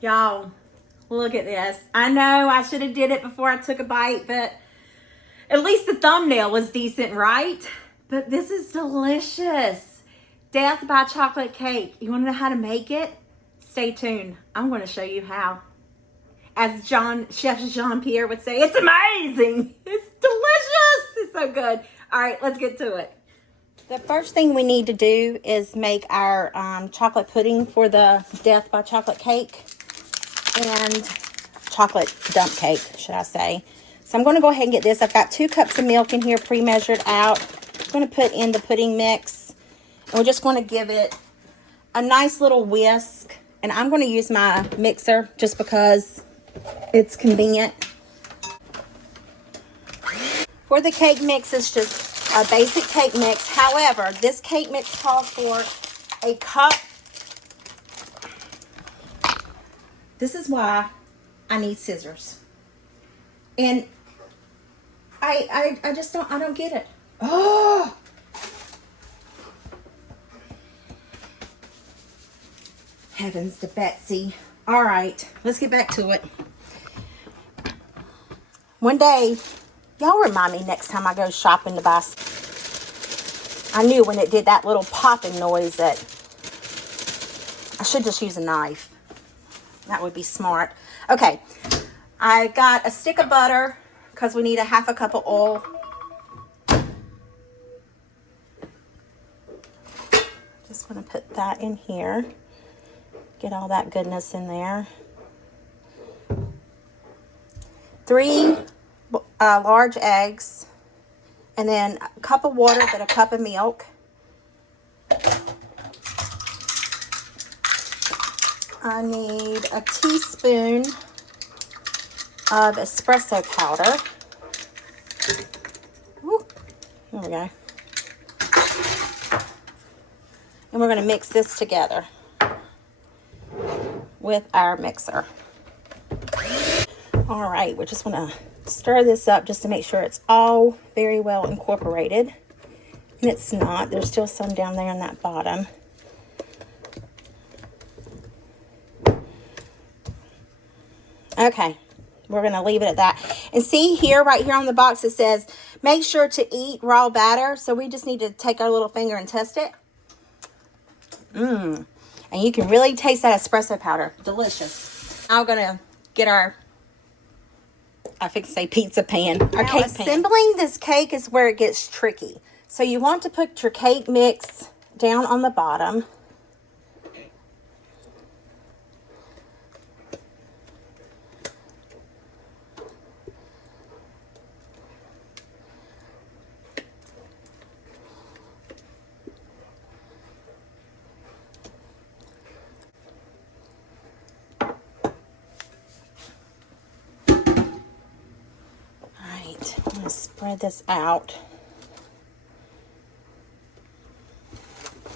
Y'all, look at this. I know I should have did it before I took a bite, but at least the thumbnail was decent, right? But this is delicious. Death by chocolate cake. You want to know how to make it? Stay tuned. I'm going to show you how. As Chef Jean-Pierre would say, it's amazing. It's delicious. It's so good. All right, let's get to it. The first thing we need to do is make our chocolate pudding for the Death by Chocolate Cake and chocolate dump cake, should I say. So I'm going to go ahead and get this. I've got 2 cups of milk in here pre-measured out. I'm going to put in the pudding mix. And we're just going to give it a nice little whisk. And I'm going to use my mixer just because it's convenient. For the cake mix, it's just a basic cake mix. However, this cake mix calls for a cup. This is why I need scissors. And I just don't get it. Oh! Heavens to Betsy. All right, let's get back to it. One day, y'all remind me next time I go shopping to buy. I knew when it did that little popping noise that I should just use a knife. That would be smart. Okay, I got a stick of butter because we need a 1/2 cup of oil. Just going to put that in here. Get all that goodness in there. 3 large eggs. And then a cup of water, but a cup of milk. I need a teaspoon of espresso powder. Woo, there we go. And we're going to mix this together with our mixer. All right, we're just going to stir this up just to make sure it's all very well incorporated. And it's not. There's still some down there on that bottom. Okay, we're going to leave it at that. And see here, right here on the box, it says, make sure to eat raw batter. So we just need to take our little finger and test it. And you can really taste that espresso powder. Delicious. Now we're going to get our, I think say pizza pan. Our cake pan. Assembling this cake is where it gets tricky. So you want to put your cake mix down on the bottom. I'm going to spread this out.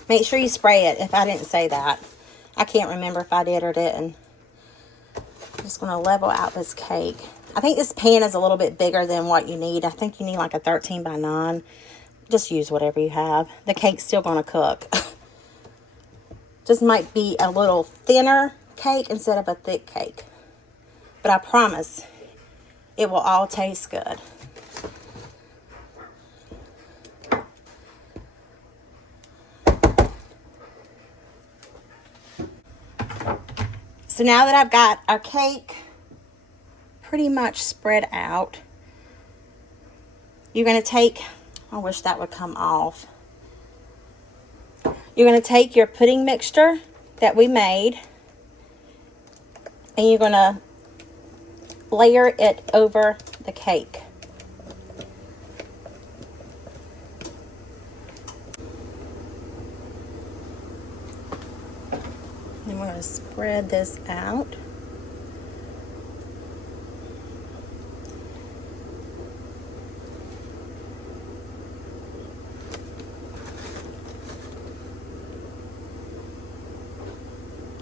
Make sure you spray it if I didn't say that. I can't remember if I did or didn't. I'm just going to level out this cake. I think this pan is a little bit bigger than what you need. I think you need like a 13 by 9. Just use whatever you have. The cake's still going to cook. Just might be a little thinner cake instead of a thick cake. But I promise it will all taste good. So now that I've got our cake pretty much spread out, you're going to take, I wish that would come off. You're going to take your pudding mixture that we made and you're going to layer it over the cake. And we're going to spread this out.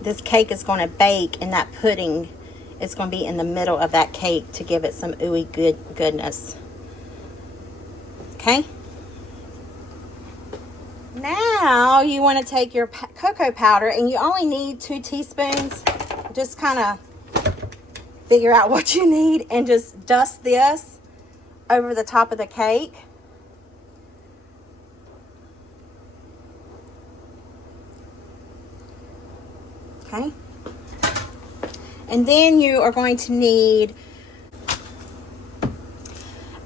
This cake is going to bake and that pudding is going to be in the middle of that cake to give it some ooey goodness. Okay? Now you want to take your cocoa powder and you only need 2 teaspoons. just kind of figure out what you need and just dust this over the top of the cake. Okay. And then you are going to need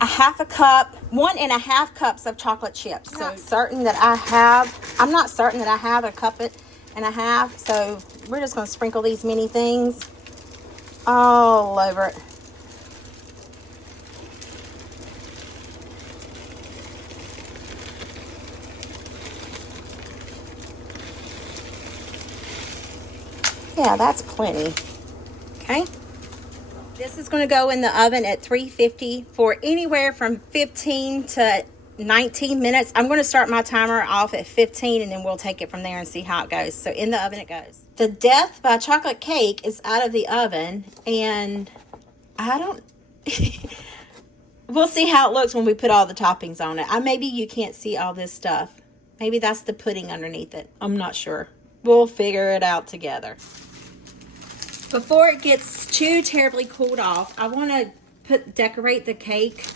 a 1/2 cup, 1.5 cups of chocolate chips. So certain that I have, I'm not certain that I have 1.5 cups. So we're just going to sprinkle these mini things all over it. Yeah, that's plenty. Okay. This is going to go in the oven at 350 for anywhere from 15 to 19 minutes. I'm going to start my timer off at 15 and then we'll take it from there and see how it goes. So in the oven it goes. The Death by Chocolate Cake is out of the oven, and I don't... We'll see how it looks when we put all the toppings on it. Maybe you can't see all this stuff. Maybe that's the pudding underneath it. I'm not sure. We'll figure it out together. Before it gets too terribly cooled off, I want to decorate the cake.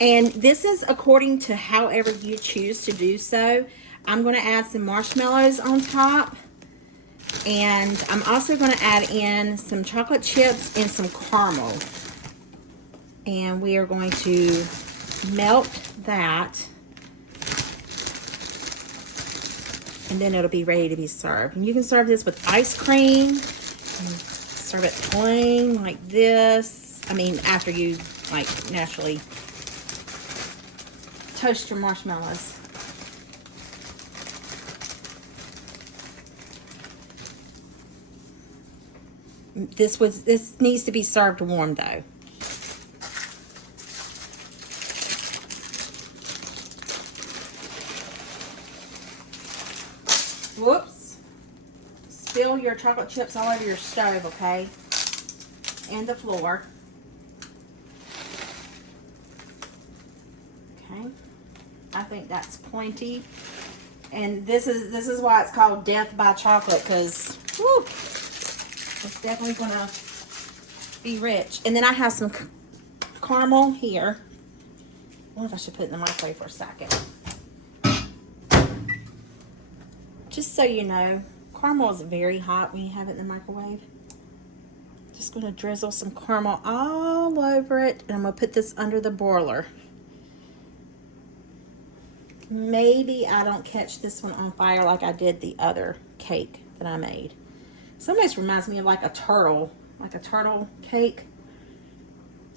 And this is according to however you choose to do so. I'm going to add some marshmallows on top. And I'm also going to add in some chocolate chips and some caramel. And we are going to melt that. And then it'll be ready to be served. And you can serve this with ice cream. Serve it plain like this. I mean, after you like naturally toast your marshmallows. This needs to be served warm though. Whoops. Spill your chocolate chips all over your stove, okay? And the floor. Okay. I think that's plenty. And this is why it's called Death by Chocolate, because it's definitely gonna be rich. And then I have some caramel here. I wonder if I should put it in the microwave for a second. Just so you know, caramel is very hot when you have it in the microwave. Just gonna drizzle some caramel all over it, and I'm gonna put this under the broiler. Maybe I don't catch this one on fire like I did the other cake that I made. This almost reminds me of like a turtle cake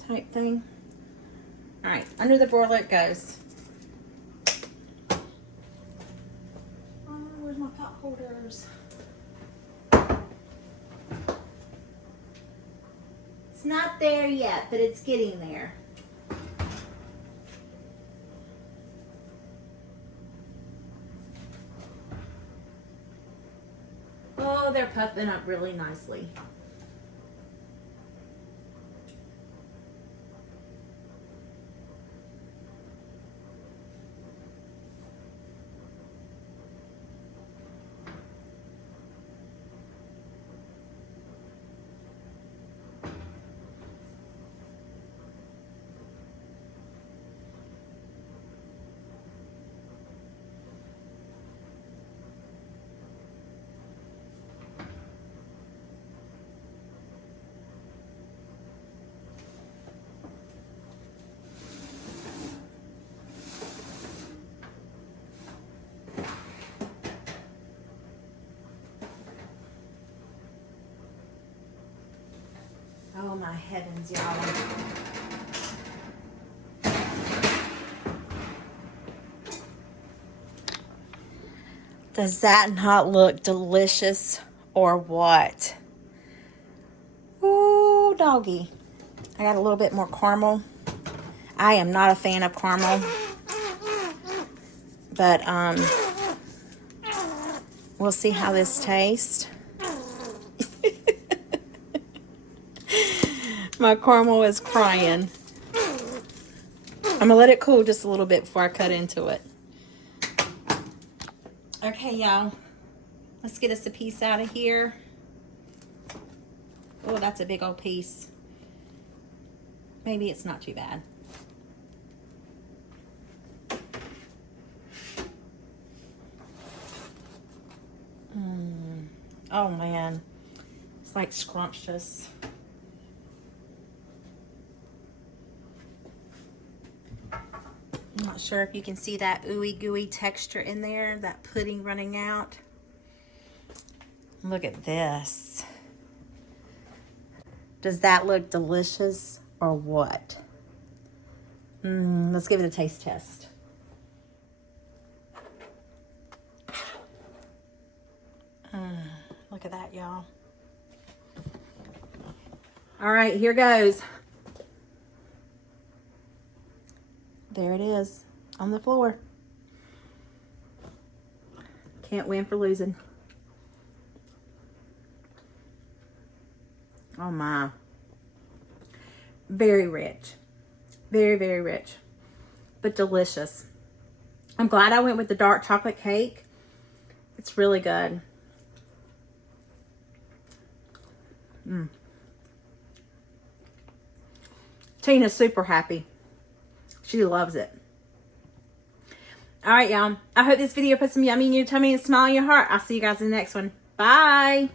type thing. All right, under the broiler it goes. Oh, where's my pot holders? It's not there yet, but it's getting there. Oh, they're puffing up really nicely. Oh my heavens, y'all. Does that not look delicious or what? Ooh, doggy. I got a little bit more caramel. I am not a fan of caramel. But we'll see how this tastes. My caramel is crying. I'm gonna let it cool just a little bit before I cut into it. Okay, y'all. Let's get us a piece out of here. Oh, that's a big old piece. Maybe it's not too bad. Oh man, it's like scrumptious. I'm not sure if you can see that ooey gooey texture in there, that pudding running out. Look at this. Does that look delicious or what? Let's give it a taste test. Look at that, y'all. All right, here goes. There it is on the floor. Can't win for losing. Oh my. Very rich. Very, very rich. But delicious. I'm glad I went with the dark chocolate cake. It's really good. Tina's super happy. She loves it. All right, y'all. I hope this video put some yummy in your tummy and smile in your heart. I'll see you guys in the next one. Bye.